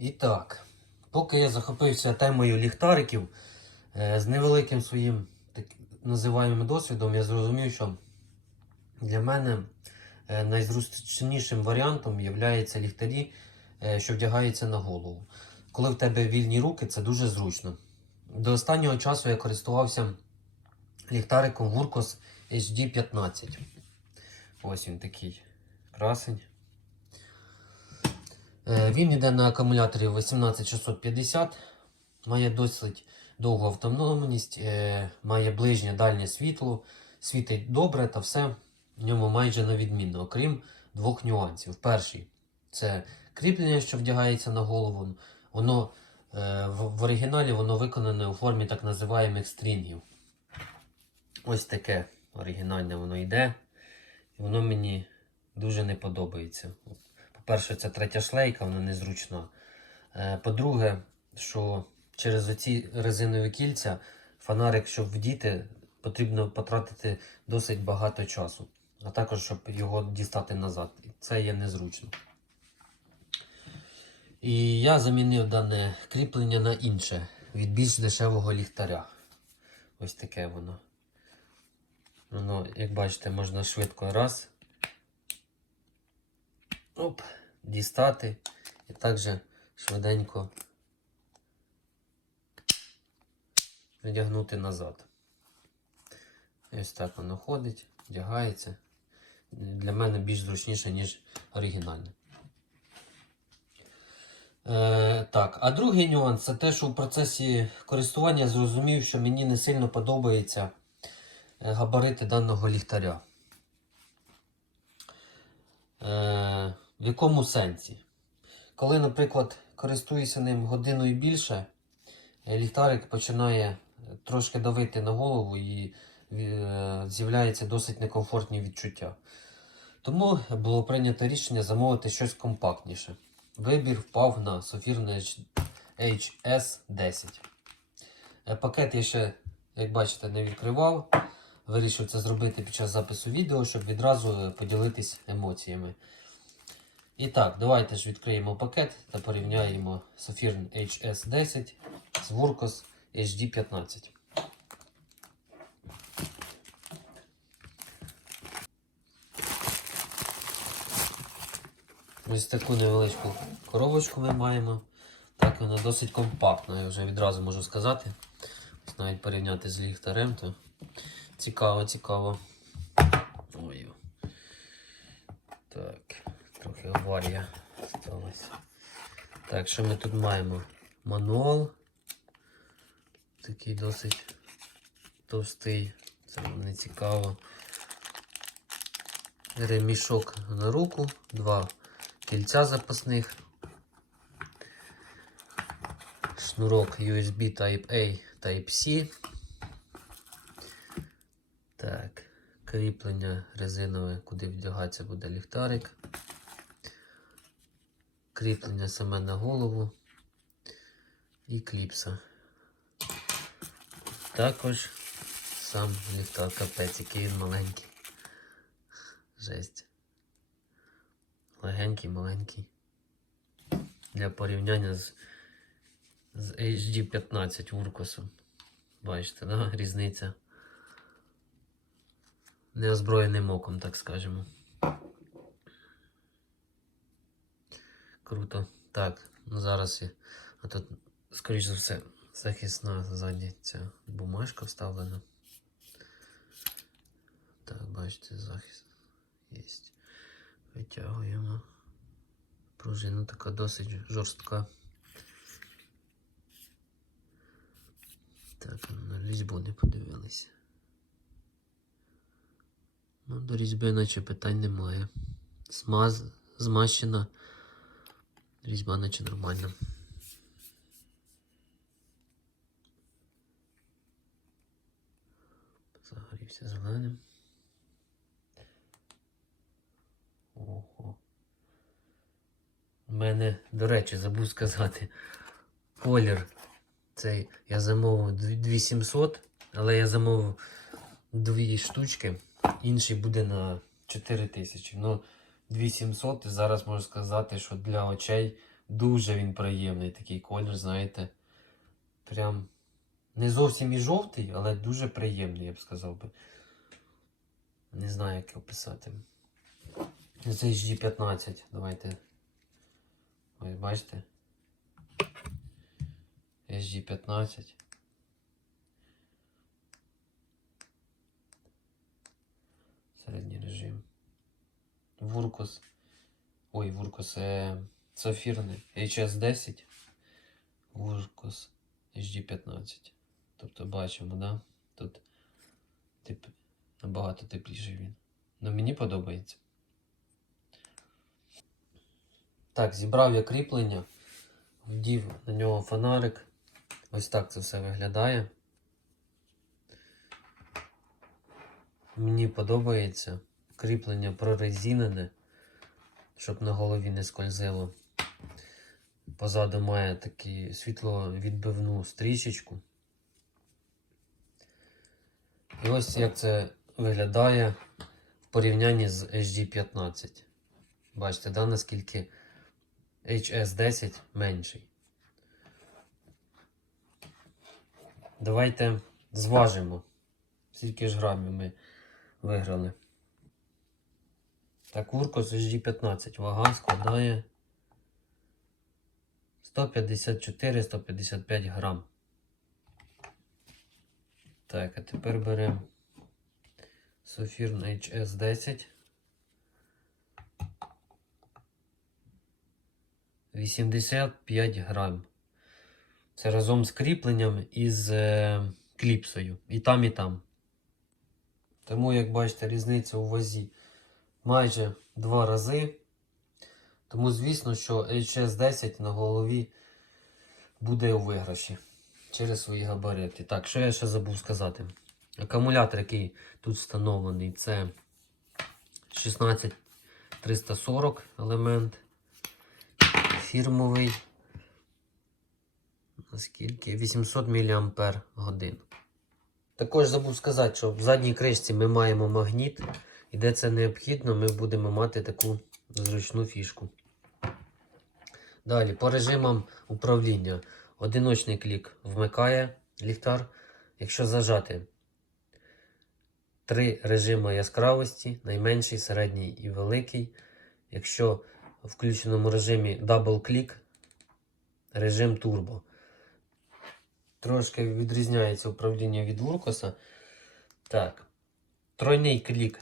І так, поки я захопився темою ліхтариків, е, з невеликим своїм так називаємо досвідом, я зрозумів, що для мене е, найзручнішим варіантом є ліхтарі, е, що вдягаються на голову. Коли в тебе вільні руки, це дуже зручно. До останнього часу я користувався ліхтариком Wurkos HD15. Ось він такий красень. Е, Він йде на акумуляторі 18650, має досить довгу автономність, е, має ближнє дальнє світло, світить добре та все в ньому майже на відмінно, окрім двох нюансів. Перший це кріплення, що вдягається на голову. Воно е, в, оригіналі воно виконане у формі так називаємих стрінгів. Ось таке оригінальне воно йде. Воно мені дуже не подобається. По-перше, це третя шлейка, вона незручна. Е, По-друге, що через оці резинові кільця фонарик, щоб вдіти, потрібно потратити досить багато часу. А також, щоб його дістати назад. Це є незручно. І я замінив дане кріплення на інше від більш дешевого ліхтаря. Ось таке воно. Воно, як бачите, можна швидко раз. Оп, дістати і також швиденько вдягнути назад. Ось так воно ходить, вдягається. Для мене більш зручніше, ніж оригінальне. Е, так, а другий нюанс це те, що в процесі користування зрозумів, що мені не сильно подобається е, габарити даного ліхтаря. Е, в якому сенсі? Коли, наприклад, користуюся ним годину і більше, е, ліхтарик починає трошки давити на голову і е, з'являються досить некомфортні відчуття. Тому було прийнято рішення замовити щось компактніше. Вибір впав на Софірне HS10. Е, Пакет я ще, як бачите, не відкривав. Вирішив це зробити під час запису відео, щоб відразу е, поділитись емоціями. І так, давайте ж відкриємо пакет та порівняємо Sofirn HS10 з Wurkos HD15. Ось таку невеличку коробочку ми маємо. Так, вона досить компактна, я вже відразу можу сказати. Навіть порівняти з ліхтарем, то цікаво, цікаво. Ой. Так, трохи аварія сталася. Так, що ми тут маємо? Мануал. Такий досить товстий. Це не цікаво. Ремішок на руку, два кільця запасних. Шнурок USB Type-A Type-C. Так, кріплення резинове, куди вдягатися буде ліхтарик. Кріплення саме на голову і кліпса. Також сам ліхтар капець, який він маленький. Жесть. Легенький, маленький. Для порівняння з, з HD15 Уркосом. Бачите, да? різниця. Неозброєним оком, так скажемо. Круто. Так, ну зараз я. А тут, скоріш за все, захисна ззаді ця бумажка вставлена. Так, бачите, захист є. Витягуємо. Пружина така досить жорстка. Так, на різьбу не подивилися. Ну, до різьби наче питань немає. Смаз, змащена. Різьба наче нормальна. Загорівся зеленим. Ого. У мене, до речі, забув сказати. Колір. Цей я замовив 2700, але я замовив дві штучки. Інший буде на 4000. Ну, 2700 і зараз можу сказати, що для очей Дуже він приємний такий колір, знаєте. Прям не зовсім і жовтий, але дуже приємний, я б сказав би. Не знаю, як описати. Це G15. Давайте. Ось бачите? SG15. Середній режим. Вуркус. Ой, Вуркус. Е, Софірний. HS10. Вуркус HD15. Тобто бачимо, да? Тут тип, набагато тепліший він. Ну мені подобається. Так, зібрав я кріплення, вдів на нього фонарик. Ось так це все виглядає. Мені подобається кріплення прорезинене, щоб на голові не скользило. Позаду має таку світловідбивну стрічечку. І ось як це виглядає в порівнянні з HD15. Бачите, да, наскільки HS10 менший. Давайте зважимо, скільки ж грамів ми виграли. Так, Уркос HD15 вага складає 154-155 грам. Так, а тепер беремо Софірн HS10. 85 грам. Це разом з кріпленням і з е, кліпсою. І там, і там. Тому, як бачите, різниця у вазі майже два рази. Тому, звісно, що HS10 на голові буде у виграші через свої габарити. Так, що я ще забув сказати? Акумулятор, який тут встановлений, це 16340 елемент. Фірмовий. Наскільки? 800 мАч. Також забув сказати, що в задній кришці ми маємо магніт, і де це необхідно, ми будемо мати таку зручну фішку. Далі, по режимам управління. Одиночний клік вмикає ліхтар. Якщо зажати три режими яскравості, найменший, середній і великий. Якщо в включеному режимі дабл-клік, режим турбо. Трошки відрізняється управління від Вуркоса. Так. Тройний клік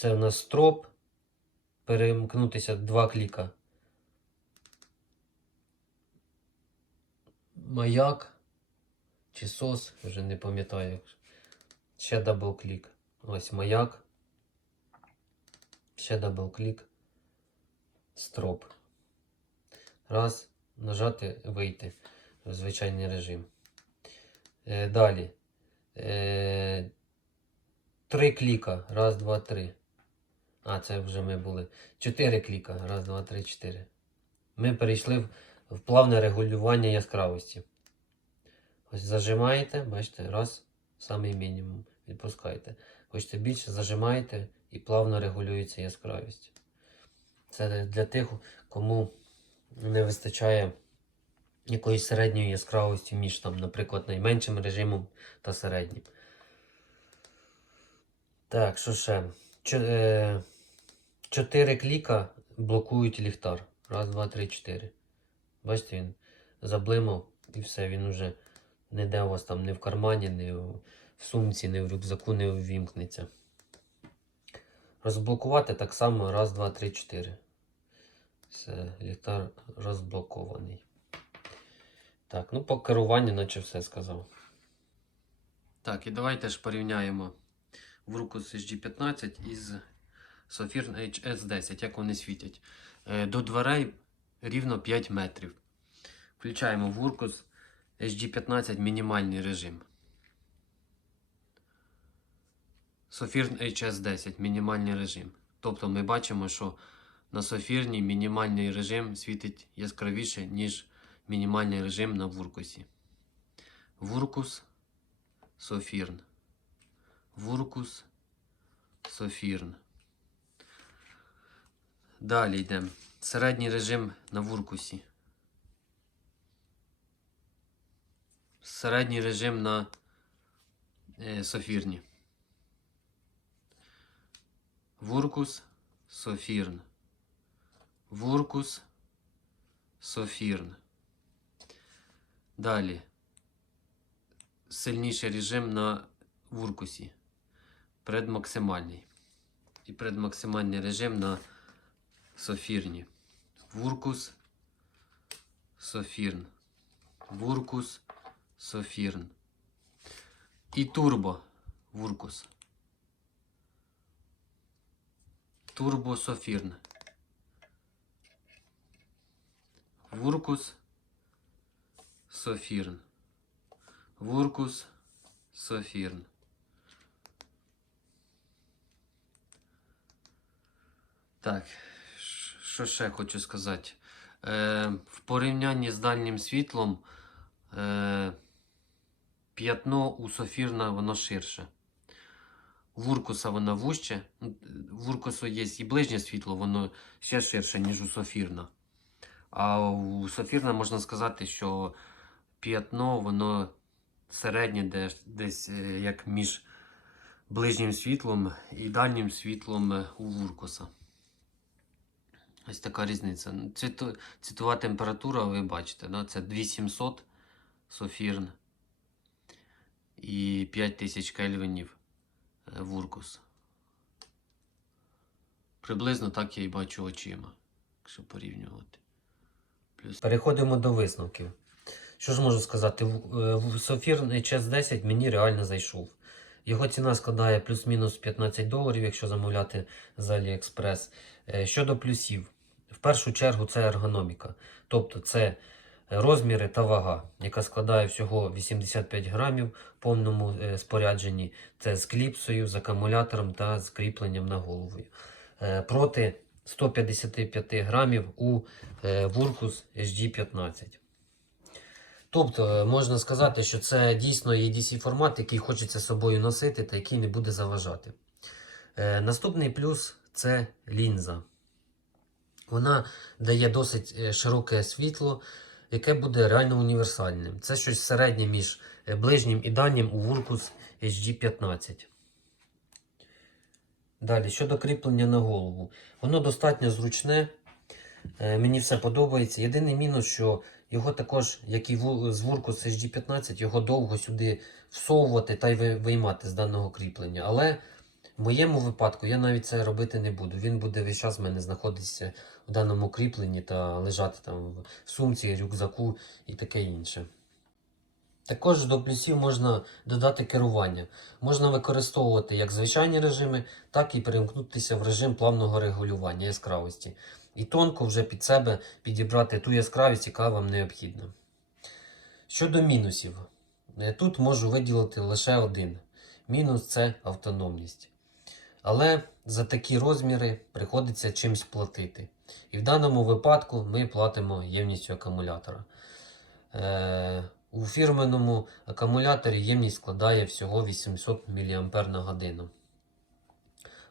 це у нас строп. Перемкнутися два кліка. Маяк чи сос, вже не пам'ятаю. Ще дабл-клік. Ось маяк. Ще дабл-клік. Строп. Раз. Нажати вийти в звичайний режим. Е, далі. Е, три кліка. Раз, два, три. А, це вже ми були. Чотири кліка. Раз, два, три, чотири. Ми перейшли в, плавне регулювання яскравості. Ось зажимаєте, бачите, раз, самий мінімум. Відпускаєте. Хочете більше, зажимаєте і плавно регулюється яскравість. Це для тих, кому не вистачає якоїсь середньої яскравості між там, наприклад, найменшим режимом та середнім. Так, що ще? Е, Чотири кліка блокують ліхтар. Раз, два, три, чотири. Бачите, він заблимав і все, він уже не де у вас там не в кармані, не в сумці, не в рюкзаку, не ввімкнеться. Розблокувати так само. Раз, два, три, чотири. Все, ліхтар розблокований. Так, ну по керуванню, наче все сказав. Так, і давайте ж порівняємо Вуркус SG15 із Sofirn HS10, як вони світять. Е, До дверей рівно 5 метрів. Включаємо Вуркус SG15 мінімальний режим. Sofirn HS10 мінімальний режим. Тобто ми бачимо, що на Софірні мінімальний режим світить яскравіше, ніж мінімальний режим на Вуркусі. Вуркус Софірн. Вуркус Софірн. Далі йдемо. Середній режим на вуркусі. Середній режим на е, софірні. Вуркус софірн. Вуркус софірн. Далі. Сильніший режим на вуркусі. Предмаксимальний. І предмаксимальний режим на софірні. Вуркус, софірн. Вуркус, софірн. І турбо вуркус. Турбо софірн. Вуркус, софірн. Вуркус, софірн. Так, що ще хочу сказати? Е, в порівнянні з дальнім світлом е, п'ятно у софірна воно ширше. У Вуркуса воно вужче. В Вуркусу є і ближнє світло, воно ще ширше, ніж у софірна. А у софірна можна сказати, що п'ятно воно середнє десь, десь як між ближнім світлом і дальнім світлом е, у Вуркуса. Ось така різниця. Цвітова температура, ви бачите, да? це 2700 софірн і 5000 кельвінів е, вуркус. Приблизно так я і бачу очима, якщо порівнювати. Плюс... Переходимо до висновків. Що ж можу сказати? Е, Софірн HS 10 мені реально зайшов. Його ціна складає плюс-мінус 15 доларів, якщо замовляти з AliExpress. Е, Щодо плюсів, в першу чергу це ергономіка. Тобто це розміри та вага, яка складає всього 85 грамів в повному е, спорядженні. Це з кліпсою, з акумулятором та з кріпленням на голову. Е, Проти 155 грамів у е, Vurkus HD15. Тобто е, можна сказати, що це дійсно EDC формат, який хочеться собою носити та який не буде заважати. Е, Наступний плюс це лінза. Вона дає досить е, широке світло, яке буде реально універсальним. Це щось середнє між е, ближнім і дальнім у Vurkus HD15. Далі, щодо кріплення на голову. Воно достатньо зручне. Е, Мені все подобається. Єдиний мінус, що його також, як і з Vurkus HD15, його довго сюди всовувати та й виймати з даного кріплення. Але в моєму випадку я навіть це робити не буду. Він буде весь час в мене знаходитися в даному кріпленні та лежати там в сумці, рюкзаку і таке інше. Також до плюсів можна додати керування. Можна використовувати як звичайні режими, так і перемкнутися в режим плавного регулювання яскравості. І тонко вже під себе підібрати ту яскравість, яка вам необхідна. Щодо мінусів, тут можу виділити лише один. Мінус це автономність. Але за такі розміри приходиться чимсь платити. І в даному випадку ми платимо ємністю акумулятора. Е, у фірменому акумуляторі ємність складає всього 800 мАч на годину.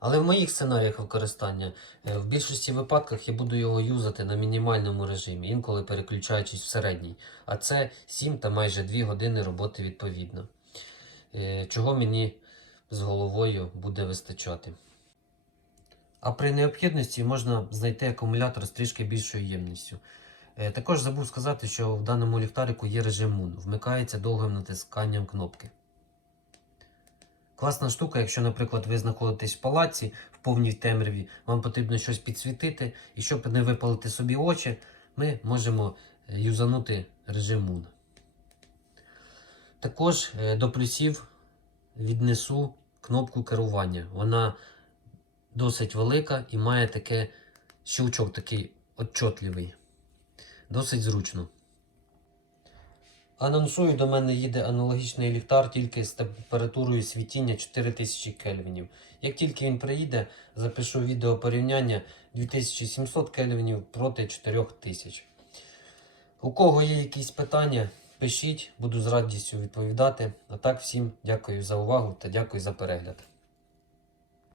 Але в моїх сценаріях використання е, в більшості випадках я буду його юзати на мінімальному режимі, інколи переключаючись в середній. А це 7 та майже 2 години роботи відповідно. Е, Чого мені з головою буде вистачати. А при необхідності можна знайти акумулятор з трішки більшою ємністю. Е, Також забув сказати, що в даному ліхтарику є режим Moon. Вмикається довгим натисканням кнопки. Класна штука, якщо, наприклад, ви знаходитесь в палаці в повній темряві, вам потрібно щось підсвітити, і щоб не випалити собі очі, ми можемо е, юзанути режим Moon. Також е, до плюсів віднесу кнопку керування. Вона досить велика і має таке щелчок такий отчотливий. Досить зручно. Анонсую, до мене їде аналогічний ліхтар тільки з температурою світіння 4000 кельвінів. Як тільки він приїде, запишу відео порівняння 2700 кельвінів проти 4000. У кого є якісь питання, пишіть, буду з радістю відповідати. А так, всім дякую за увагу та дякую за перегляд.